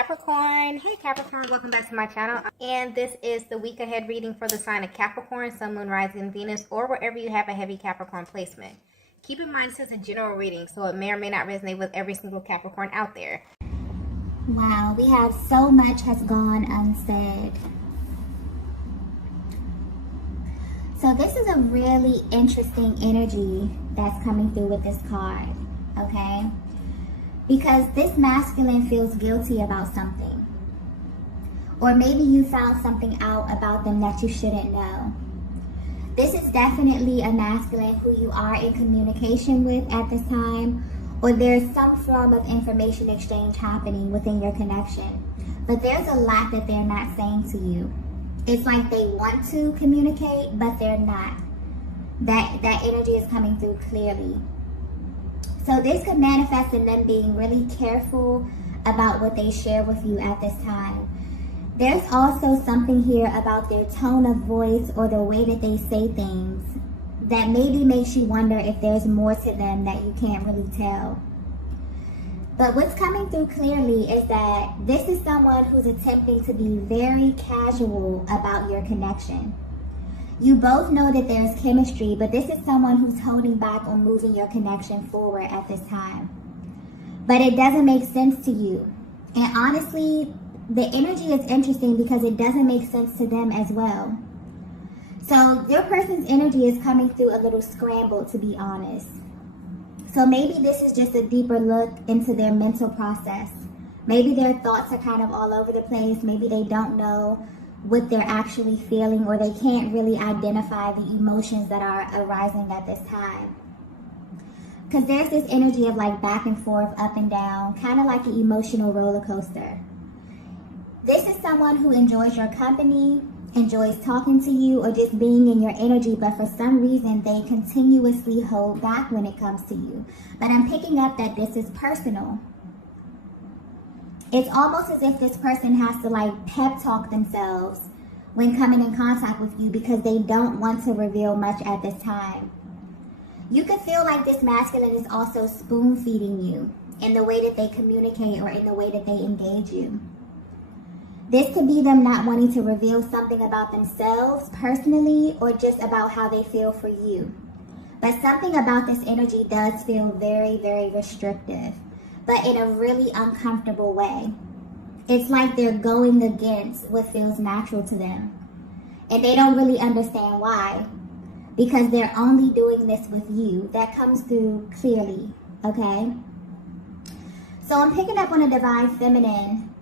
Capricorn. Hey Capricorn, welcome back to my channel. And this is the week ahead reading for the sign of Capricorn, Sun, Moon, Rising, Venus, or wherever you have a heavy Capricorn placement. Keep in mind this is a general reading, so it may or may not resonate with every single Capricorn out there. Wow, we have so much has gone unsaid. So this is a really interesting energy that's coming through with this card, okay? Because this masculine feels guilty about something. Or maybe you found something out about them that you shouldn't know. This is definitely a masculine who you are in communication with at this time, or there's some form of information exchange happening within your connection. But there's a lot that they're not saying to you. It's like they want to communicate, but they're not. That energy is coming through clearly. So this could manifest in them being really careful about what they share with you at this time. There's also something here about their tone of voice or the way that they say things that maybe makes you wonder if there's more to them that you can't really tell. But what's coming through clearly is that this is someone who's attempting to be very casual about your connection. You both know that there's chemistry, but this is someone who's holding back on moving your connection forward at this time. But it doesn't make sense to you. And honestly, the energy is interesting because it doesn't make sense to them as well. So your person's energy is coming through a little scrambled, to be honest. So maybe this is just a deeper look into their mental process. Maybe their thoughts are kind of all over the place. Maybe they don't know what they're actually feeling, or they can't really identify the emotions that are arising at this time. Because there's this energy of like back and forth, up and down, kind of like an emotional roller coaster. This is someone who enjoys your company, enjoys talking to you, or just being in your energy, but for some reason they continuously hold back when it comes to you. But I'm picking up that this is personal. It's almost as if this person has to like pep talk themselves when coming in contact with you because they don't want to reveal much at this time. You could feel like this masculine is also spoon feeding you in the way that they communicate or in the way that they engage you. This could be them not wanting to reveal something about themselves personally or just about how they feel for you. But something about this energy does feel very, very restrictive, but in a really uncomfortable way. It's like they're going against what feels natural to them. And they don't really understand why, because they're only doing this with you. That comes through clearly, okay? So I'm picking up on a divine feminine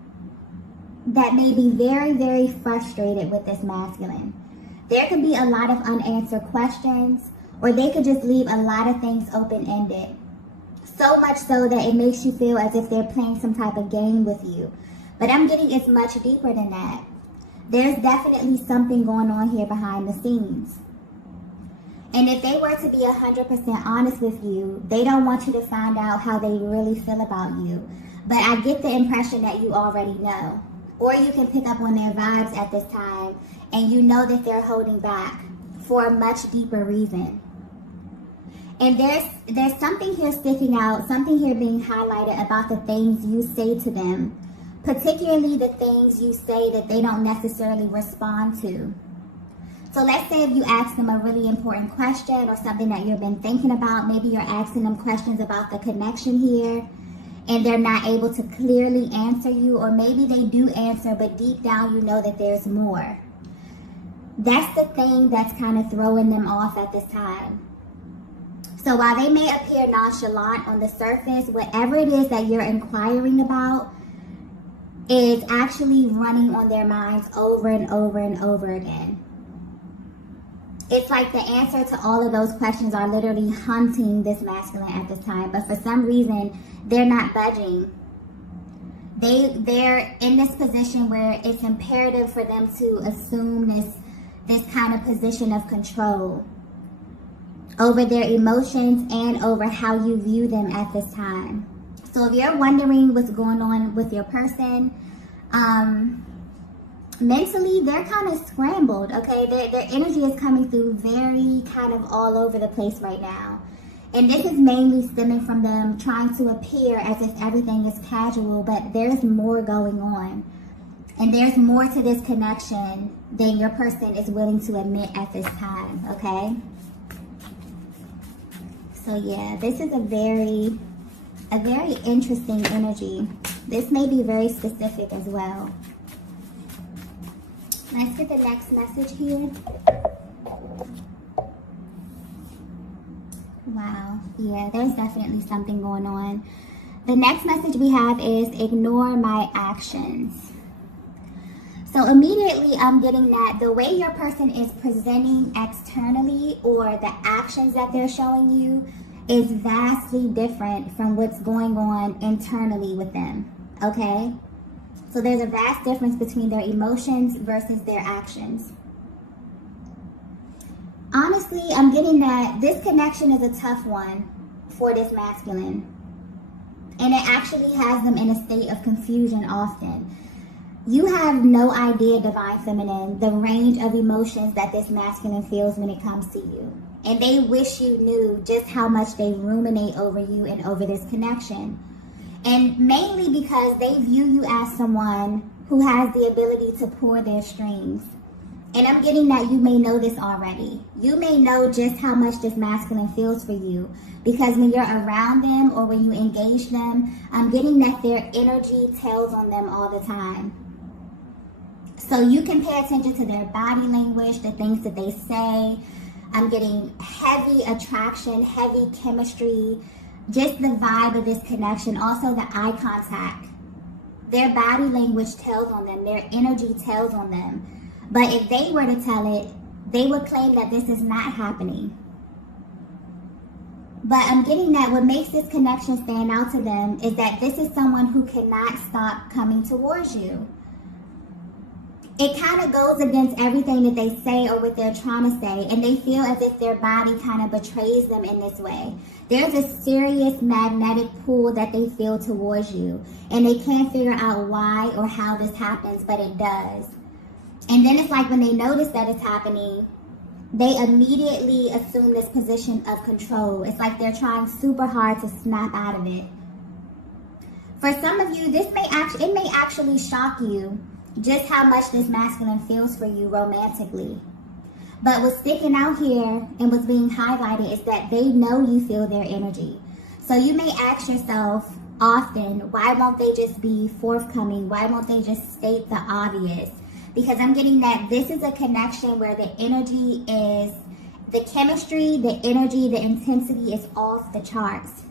that may be very, very frustrated with this masculine. There could be a lot of unanswered questions, or they could just leave a lot of things open-ended. So much so that it makes you feel as if they're playing some type of game with you. But I'm getting it's much deeper than that. There's definitely something going on here behind the scenes. And if they were to be 100% honest with you, they don't want you to find out how they really feel about you. But I get the impression that you already know. Or you can pick up on their vibes at this time, and you know that they're holding back for a much deeper reason. And there's something here sticking out, something here being highlighted about the things you say to them, particularly the things you say that they don't necessarily respond to. So let's say if you ask them a really important question or something that you've been thinking about, maybe you're asking them questions about the connection here, and they're not able to clearly answer you, or maybe they do answer, but deep down you know that there's more. That's the thing that's kind of throwing them off at this time. So while they may appear nonchalant on the surface, whatever it is that you're inquiring about is actually running on their minds over and over and over again. It's like the answer to all of those questions are literally hunting this masculine at this time, but for some reason, they're not budging. They're in this position where it's imperative for them to assume this kind of position of control over their emotions and over how you view them at this time. So if you're wondering what's going on with your person, mentally, they're kind of scrambled, okay? Their energy is coming through very kind of all over the place right now. And this is mainly stemming from them trying to appear as if everything is casual, but there's more going on. And there's more to this connection than your person is willing to admit at this time, okay? So yeah, this is a very interesting energy. This may be very specific as well. Let's get the next message here. Wow, yeah, there's definitely something going on. The next message we have is ignore my actions. So immediately I'm getting that the way your person is presenting externally or the actions that they're showing you is vastly different from what's going on internally with them, okay? So there's a vast difference between their emotions versus their actions. Honestly, I'm getting that this connection is a tough one for this masculine. And it actually has them in a state of confusion often. You have no idea, Divine Feminine, the range of emotions that this masculine feels when it comes to you. And they wish you knew just how much they ruminate over you and over this connection. And mainly because they view you as someone who has the ability to pull their strings. And I'm getting that you may know this already. You may know just how much this masculine feels for you. Because when you're around them or when you engage them, I'm getting that their energy tells on them all the time. So you can pay attention to their body language, the things that they say. I'm getting heavy attraction, heavy chemistry, just the vibe of this connection. Also the eye contact. Their body language tells on them. Their energy tells on them. But if they were to tell it, they would claim that this is not happening. But I'm getting that what makes this connection stand out to them is that this is someone who cannot stop coming towards you. It kind of goes against everything that they say or what they're trying to say, and they feel as if their body kind of betrays them in this way. There's a serious magnetic pull that they feel towards you, and they can't figure out why or how this happens, but it does. And then it's like when they notice that it's happening, they immediately assume this position of control. It's like they're trying super hard to snap out of it. For some of you, it may actually shock you just how much this masculine feels for you romantically. But what's sticking out here and what's being highlighted is that they know you feel their energy. So you may ask yourself often, why won't they just be forthcoming? Why won't they just state the obvious? Because I'm getting that this is a connection where the energy is, the chemistry, the energy, the intensity is off the charts.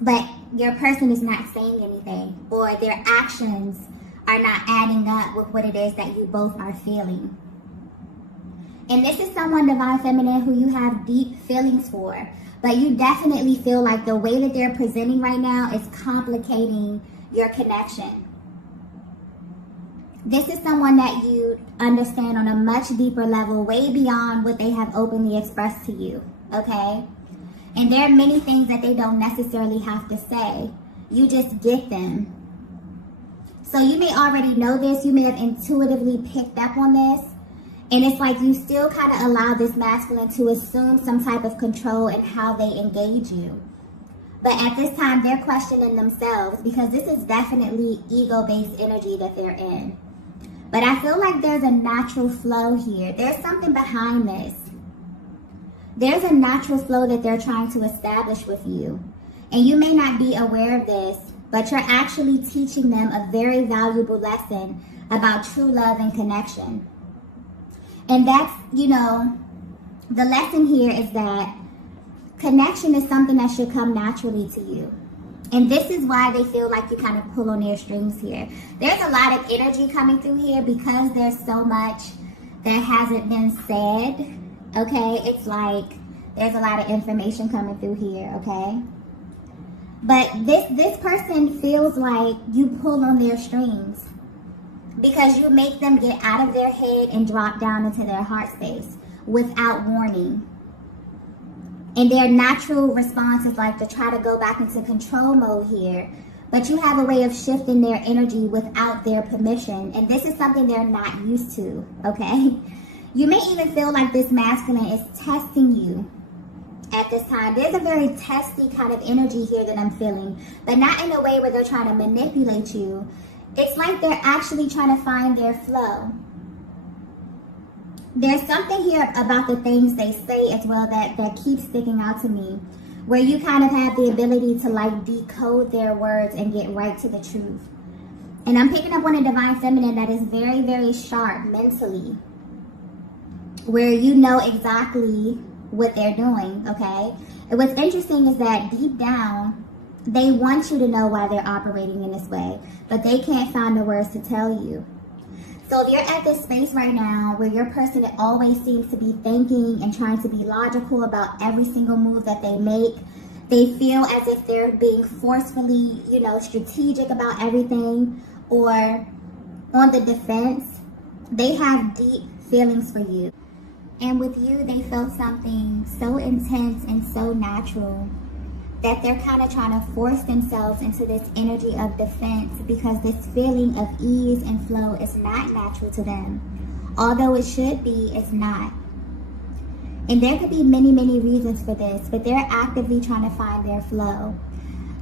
But your person is not saying anything, or their actions are not adding up with what it is that you both are feeling. And this is someone, Divine Feminine, who you have deep feelings for. But you definitely feel like the way that they're presenting right now is complicating your connection. This is someone that you understand on a much deeper level, way beyond what they have openly expressed to you, okay? And there are many things that they don't necessarily have to say. You just get them. So you may already know this. You may have intuitively picked up on this. And it's like you still kind of allow this masculine to assume some type of control in how they engage you. But at this time, they're questioning themselves because this is definitely ego-based energy that they're in. But I feel like there's a natural flow here. There's something behind this. There's a natural flow that they're trying to establish with you. And you may not be aware of this, but you're actually teaching them a very valuable lesson about true love and connection. And that's, the lesson here is that connection is something that should come naturally to you. And this is why they feel like you kind of pull on their strings here. There's a lot of energy coming through here because there's so much that hasn't been said, okay? It's like there's a lot of information coming through here, okay? But this person feels like you pull on their strings because you make them get out of their head and drop down into their heart space without warning. And their natural response is like to try to go back into control mode here. But you have a way of shifting their energy without their permission. And this is something they're not used to, okay? You may even feel like this masculine is testing you at this time. There's a very testy kind of energy here that I'm feeling, but not in a way where they're trying to manipulate you. It's like they're actually trying to find their flow. There's something here about the things they say as well that keeps sticking out to me, where you kind of have the ability to like decode their words and get right to the truth. And I'm picking up on a divine feminine that is very, very sharp mentally, where you know exactly what they're doing, okay? And what's interesting is that deep down, they want you to know why they're operating in this way, but they can't find the words to tell you. So if you're at this space right now where your person always seems to be thinking and trying to be logical about every single move that they make, they feel as if they're being forcefully, strategic about everything or on the defense, they have deep feelings for you. And with you, they felt something so intense and so natural that they're kind of trying to force themselves into this energy of defense because this feeling of ease and flow is not natural to them. Although it should be, it's not. And there could be many, many reasons for this, but they're actively trying to find their flow.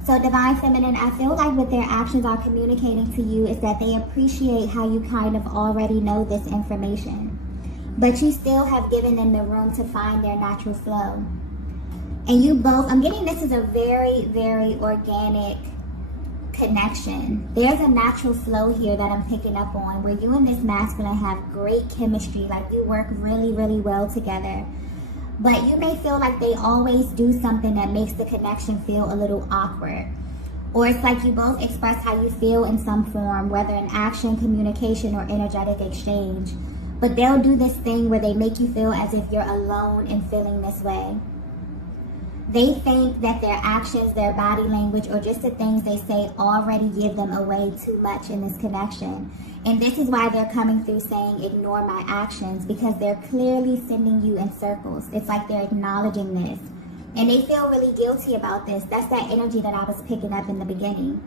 So Divine Feminine, I feel like what their actions are communicating to you is that they appreciate how you kind of already know this information, but you still have given them the room to find their natural flow. And you both, I'm getting this is a very, very organic connection. There's a natural flow here that I'm picking up on where you and this masculine have great chemistry, like you work really, really well together. But you may feel like they always do something that makes the connection feel a little awkward. Or it's like you both express how you feel in some form, whether in action, communication, or energetic exchange. But they'll do this thing where they make you feel as if you're alone in feeling this way. They think that their actions, their body language, or just the things they say already give them away too much in this connection. And this is why they're coming through saying, ignore my actions, because they're clearly sending you in circles. It's like they're acknowledging this. And they feel really guilty about this. That's that energy that I was picking up in the beginning.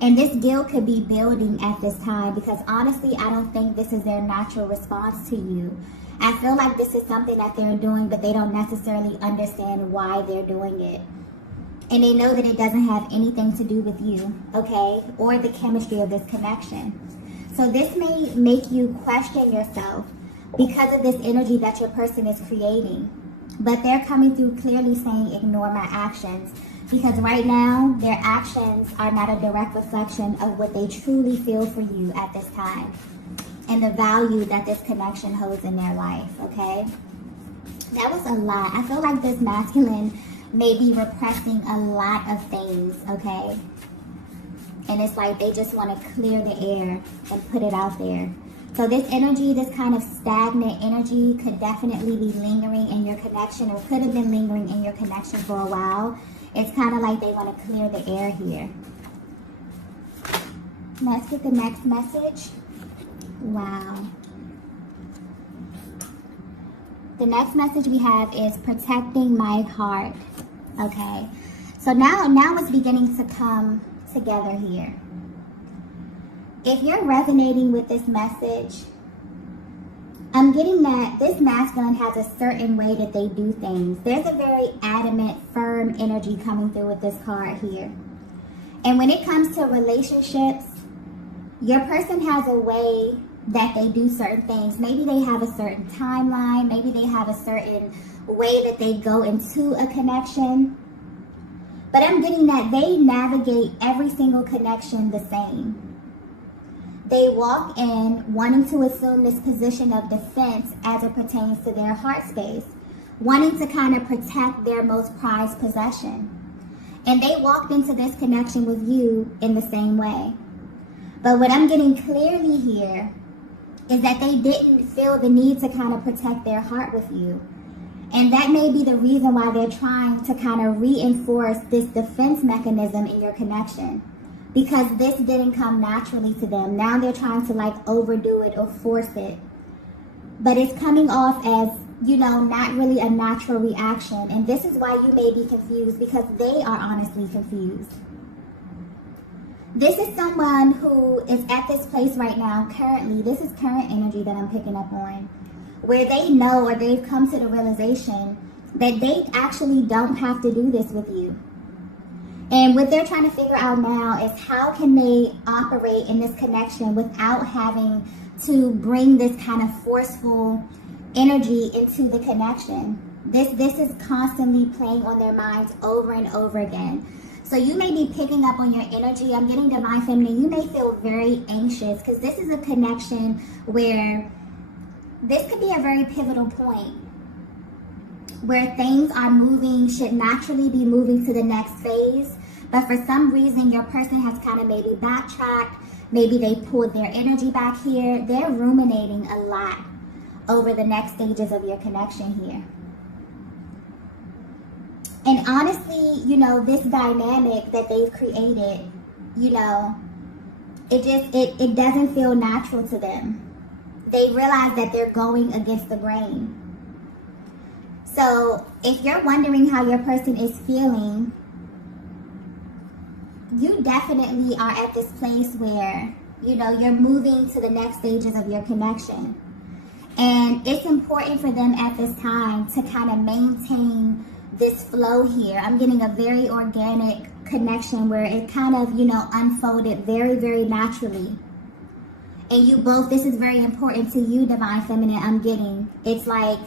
And this guilt could be building at this time because honestly, I don't think this is their natural response to you. I feel like this is something that they're doing, but they don't necessarily understand why they're doing it. And they know that it doesn't have anything to do with you, okay? Or the chemistry of this connection. So this may make you question yourself because of this energy that your person is creating. But they're coming through clearly saying, ignore my actions. Because right now, their actions are not a direct reflection of what they truly feel for you at this time. And the value that this connection holds in their life, okay? That was a lot. I feel like this masculine may be repressing a lot of things, okay? And it's like they just want to clear the air and put it out there. So this energy, this kind of stagnant energy could definitely be lingering in your connection or could have been lingering in your connection for a while. It's kind of like they want to clear the air here. Let's get the next message. Wow. The next message we have is protecting my heart. Okay. So now it's beginning to come together here. If you're resonating with this message, I'm getting that this masculine has a certain way that they do things. There's a very adamant, firm energy coming through with this card here. And when it comes to relationships, your person has a way that they do certain things. Maybe they have a certain timeline. Maybe they have a certain way that they go into a connection. But I'm getting that they navigate every single connection the same. They walk in wanting to assume this position of defense as it pertains to their heart space, wanting to kind of protect their most prized possession. And they walked into this connection with you in the same way. But what I'm getting clearly here is that they didn't feel the need to kind of protect their heart with you. And that may be the reason why they're trying to kind of reinforce this defense mechanism in your connection. Because this didn't come naturally to them. Now they're trying to like overdo it or force it. But it's coming off as, not really a natural reaction. And this is why you may be confused because they are honestly confused. This is someone who is at this place right now currently. This is current energy that I'm picking up on. Where they know or they've come to the realization that they actually don't have to do this with you. And what they're trying to figure out now is how can they operate in this connection without having to bring this kind of forceful energy into the connection. This is constantly playing on their minds over and over again. So you may be picking up on your energy. I'm getting divine feminine. You may feel very anxious because this is a connection where this could be a very pivotal point where things are moving, should naturally be moving to the next phase. But for some reason, your person has kind of maybe backtracked. Maybe they pulled their energy back here. They're ruminating a lot over the next stages of your connection here. And honestly, you know, this dynamic that they've created, you know, it doesn't feel natural to them. They realize that they're going against the grain. So if you're wondering how your person is feeling, you definitely are at this place where, you know, you're moving to the next stages of your connection. And it's important for them at this time to kind of maintain this flow here. I'm getting a very organic connection where it kind of, you know, unfolded very, very naturally. And you both, this is very important to you, divine feminine, I'm getting. It's like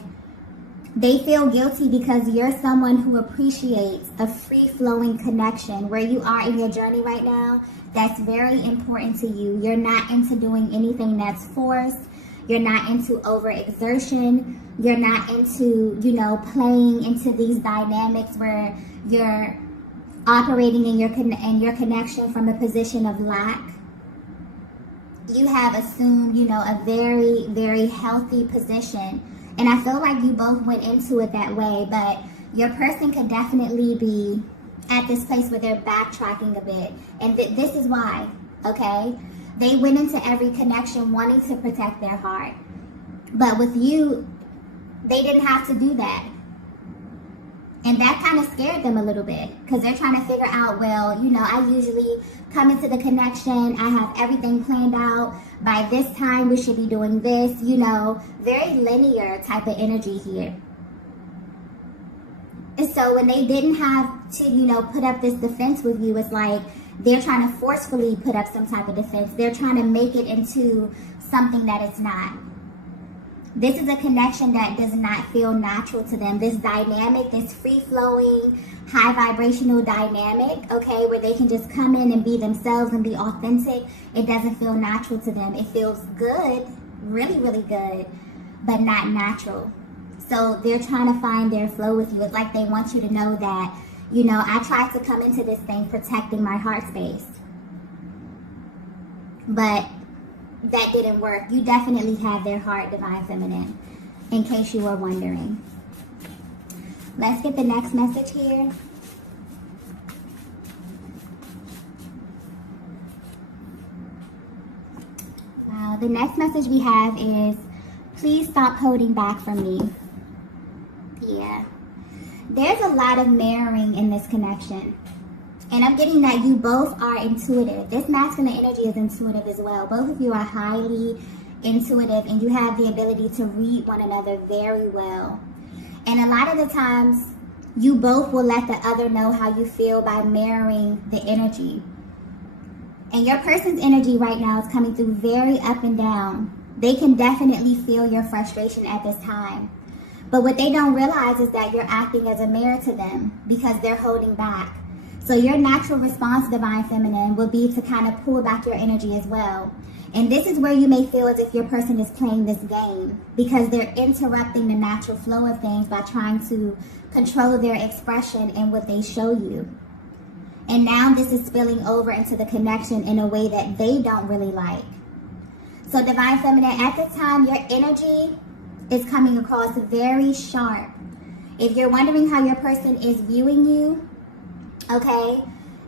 they feel guilty because you're someone who appreciates a free-flowing connection. Where you are in your journey right now, that's very important to you. You're not into doing anything that's forced. You're not into overexertion. You're not into, you know, playing into these dynamics where you're operating in your connection from a position of lack. You have assumed, you know, a very, very healthy position. And I feel like you both went into it that way, but your person could definitely be at this place where they're backtracking a bit. And this is why, okay? They went into every connection wanting to protect their heart. But with you, they didn't have to do that. And that kind of scared them a little bit because they're trying to figure out, well, you know, I usually come into the connection, I have everything planned out. By this time, we should be doing this, you know, very linear type of energy here. And so when they didn't have to, you know, put up this defense with you, it's like they're trying to forcefully put up some type of defense. They're trying to make it into something that it's not. This is a connection that does not feel natural to them. This dynamic, this free-flowing, high vibrational dynamic, okay, where they can just come in and be themselves and be authentic, it doesn't feel natural to them. It feels good, really, really good, but not natural. So they're trying to find their flow with you. It's like they want you to know that, you know, I tried to come into this thing protecting my heart space, but that didn't work. You definitely have their heart, divine feminine, in case you were wondering. Let's get the next message here. The next message we have is, please stop holding back from me. Yeah. There's a lot of mirroring in this connection. And I'm getting that you both are intuitive. This masculine energy is intuitive as well. Both of you are highly intuitive and you have the ability to read one another very well. And a lot of the times, you both will let the other know how you feel by mirroring the energy. And your person's energy right now is coming through very up and down. They can definitely feel your frustration at this time. But what they don't realize is that you're acting as a mirror to them because they're holding back. So your natural response, divine feminine, will be to kind of pull back your energy as well. And this is where you may feel as if your person is playing this game because they're interrupting the natural flow of things by trying to control their expression and what they show you. And now this is spilling over into the connection in a way that they don't really like. So divine feminine, at this time, your energy is coming across very sharp. If you're wondering how your person is viewing you, okay,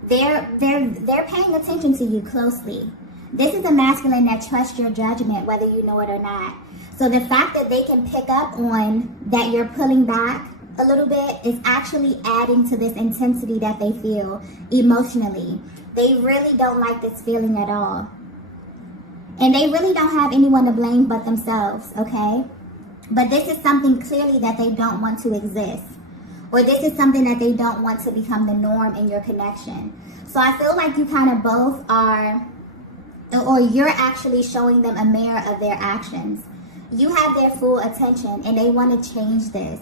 they're paying attention to you closely. This is a masculine that trusts your judgment, whether you know it or not. So the fact that they can pick up on that you're pulling back a little bit is actually adding to this intensity that they feel emotionally. They really don't like this feeling at all. And they really don't have anyone to blame but themselves, okay? But this is something clearly that they don't want to exist. or this is something that they don't want to become the norm in your connection. So I feel like you kind of both are, or you're actually showing them a mirror of their actions. You have their full attention and they want to change this.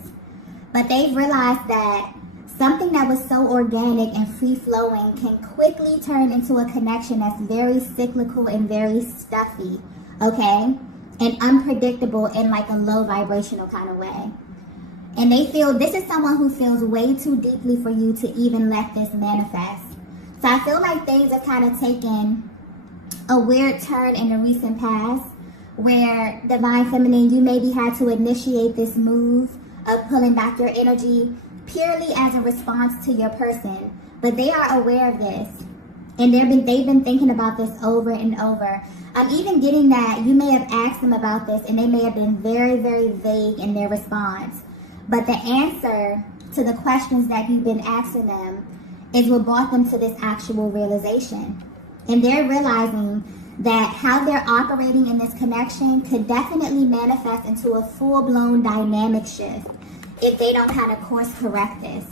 But they've realized that something that was so organic and free-flowing can quickly turn into a connection that's very cyclical and very stuffy, okay? And unpredictable in like a low vibrational kind of way. And they feel, this is someone who feels way too deeply for you to even let this manifest. So I feel like things are kind of taking a weird turn in the recent past, where Divine Feminine, you maybe had to initiate this move of pulling back your energy purely as a response to your person. But they are aware of this, and they've been thinking about this over and over. I'm even getting that you may have asked them about this and they may have been very, very vague in their response. But the answer to the questions that you've been asking them is what brought them to this actual realization. And they're realizing that how they're operating in this connection could definitely manifest into a full-blown dynamic shift if they don't kind of course correct this.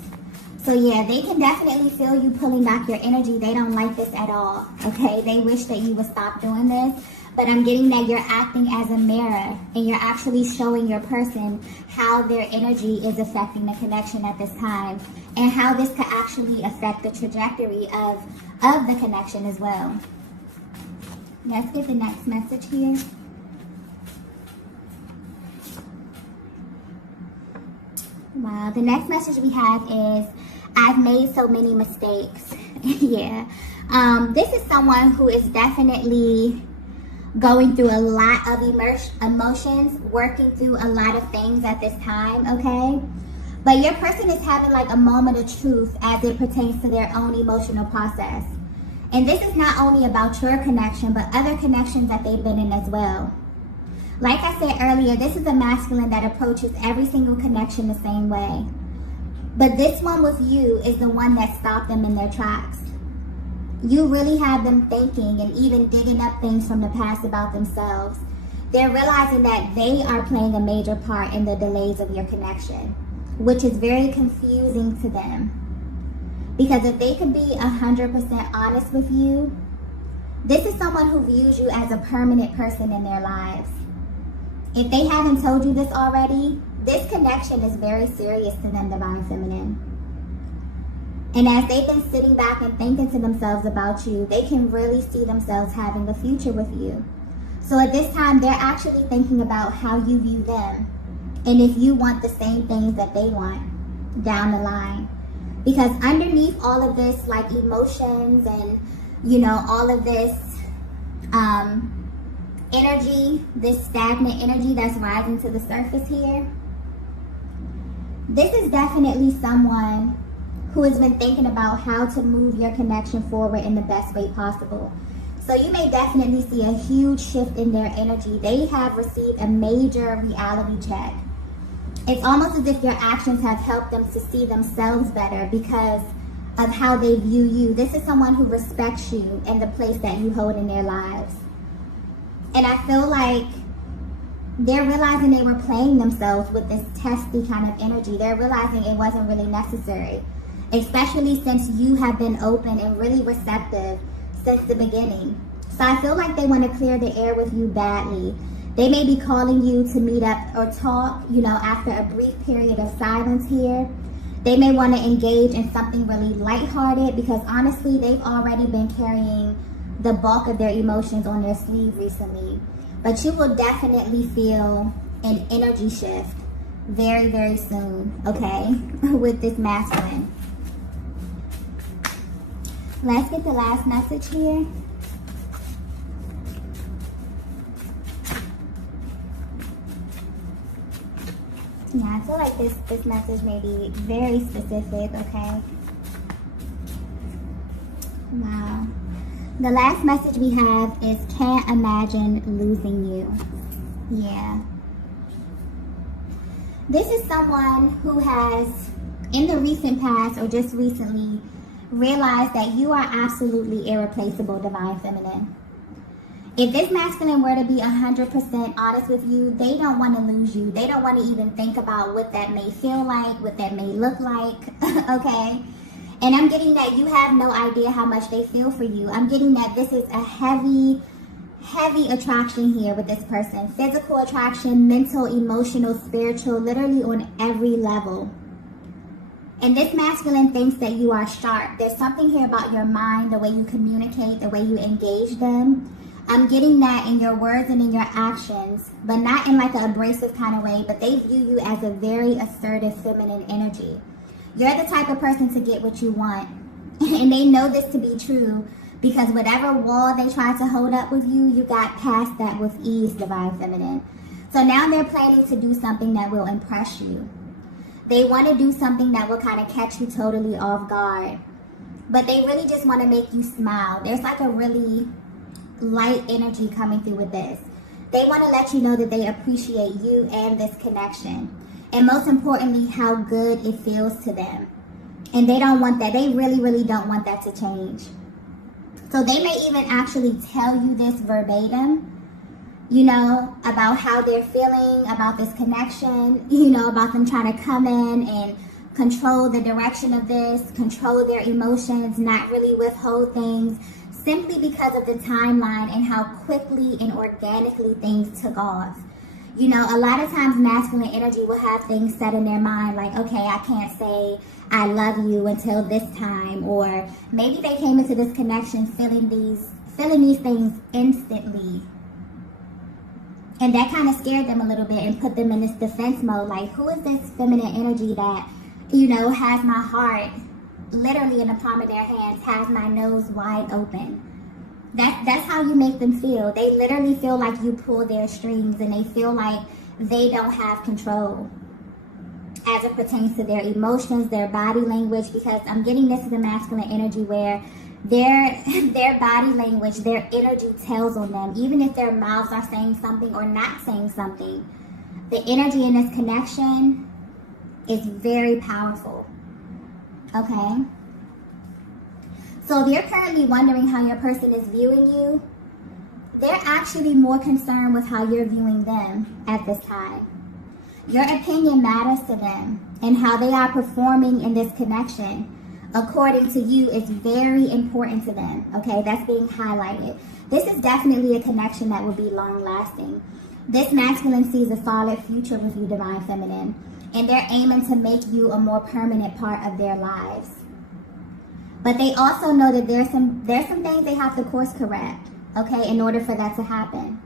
So yeah, they can definitely feel you pulling back your energy. They don't like this at all, okay? They wish that you would stop doing this. But I'm getting that you're acting as a mirror and you're actually showing your person how their energy is affecting the connection at this time and how this could actually affect the trajectory of the connection as well. Let's get the next message here. Wow, the next message we have is, I've made so many mistakes. Yeah. This is someone who is definitely going through a lot of emotions, working through a lot of things at this time, okay? But your person is having like a moment of truth as it pertains to their own emotional process. And this is not only about your connection, but other connections that they've been in as well. Like I said earlier, this is a masculine that approaches every single connection the same way. But this one with you is the one that stopped them in their tracks. You really have them thinking and even digging up things from the past about themselves. They're realizing that they are playing a major part in the delays of your connection, which is very confusing to them. Because if they could be 100% honest with you, this is someone who views you as a permanent person in their lives. If they haven't told you this already, this connection is very serious to them, Divine Feminine. And as they've been sitting back and thinking to themselves about you, they can really see themselves having a future with you. So at this time, they're actually thinking about how you view them and if you want the same things that they want down the line. Because underneath all of this, like emotions and, you know, all of this energy, this stagnant energy that's rising to the surface here, this is definitely someone who has been thinking about how to move your connection forward in the best way possible. So you may definitely see a huge shift in their energy. They have received a major reality check. It's almost as if your actions have helped them to see themselves better because of how they view you. This is someone who respects you and the place that you hold in their lives. And I feel like they're realizing they were playing themselves with this testy kind of energy. They're realizing it wasn't really necessary, especially since you have been open and really receptive since the beginning. So I feel like they want to clear the air with you badly. They may be calling you to meet up or talk, you know, after a brief period of silence here. They may want to engage in something really lighthearted because honestly, they've already been carrying the bulk of their emotions on their sleeve recently. But you will definitely feel an energy shift very, very soon, okay, with this masculine. Let's get the last message here. Yeah, I feel like this message may be very specific, okay? Wow. The last message we have is, can't imagine losing you. Yeah. This is someone who has, in the recent past or just recently, realized that you are absolutely irreplaceable, Divine Feminine. If this masculine were to be 100% honest with you, they don't want to lose you. They don't want to even think about what that may feel like, what that may look like, okay? And I'm getting that you have no idea how much they feel for you. I'm getting that this is a heavy attraction here with this person. Physical attraction, mental, emotional, spiritual, literally on every level. And this masculine thinks that you are sharp. There's something here about your mind, the way you communicate, the way you engage them. I'm getting that in your words and in your actions, but not in like an abrasive kind of way, but they view you as a very assertive feminine energy. You're the type of person to get what you want. And they know this to be true because whatever wall they tried to hold up with you, you got past that with ease, Divine Feminine. So now they're planning to do something that will impress you. They want to do something that will kind of catch you totally off guard. But they really just want to make you smile. There's like a really light energy coming through with this. They want to let you know that they appreciate you and this connection. And most importantly, how good it feels to them. And they don't want that. They really don't want that to change. So they may even actually tell you this verbatim, you know, about how they're feeling, about this connection, you know, about them trying to come in and control the direction of this, control their emotions, not really withhold things, simply because of the timeline and how quickly and organically things took off. You know, a lot of times masculine energy will have things set in their mind like, okay, I can't say I love you until this time, or maybe they came into this connection feeling these things instantly. And that kind of scared them a little bit and put them in this defense mode, like, who is this feminine energy that, you know, has my heart literally in the palm of their hands, has my nose wide open. That's how you make them feel. They literally feel like you pull their strings, and they feel like they don't have control as it pertains to their emotions, their body language, because I'm getting this is a masculine energy where their body language, their energy tells on them, even if their mouths are saying something or not saying something. The energy in this connection is very powerful. Okay? So if you're currently wondering how your person is viewing you, they're actually more concerned with how you're viewing them at this time. Your opinion matters to them, and how they are performing in this connection, according to you, is very important to them. Okay, that's being highlighted. This is definitely a connection that will be long lasting. This masculine sees a solid future with you, Divine Feminine, and they're aiming to make you a more permanent part of their lives. But they also know that there's some things they have to course correct, okay, in order for that to happen.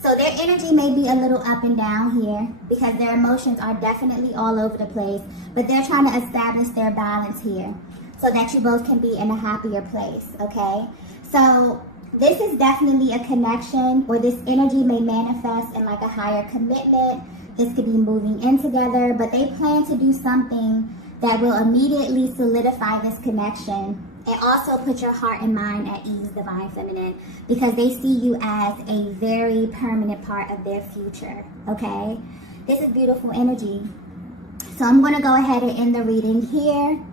So their energy may be a little up and down here because their emotions are definitely all over the place, but they're trying to establish their balance here so that you both can be in a happier place, okay? So this is definitely a connection where this energy may manifest in like a higher commitment. This could be moving in together, but they plan to do something that will immediately solidify this connection and also put your heart and mind at ease, Divine Feminine, because they see you as a very permanent part of their future, okay? This is beautiful energy. So I'm going to go ahead and end the reading here.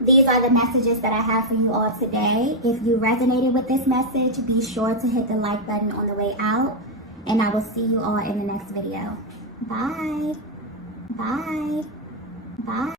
These are the messages that I have for you all today. If you resonated with this message, be sure to hit the like button on the way out, and I will see you all in the next video. Bye. Bye. Bye.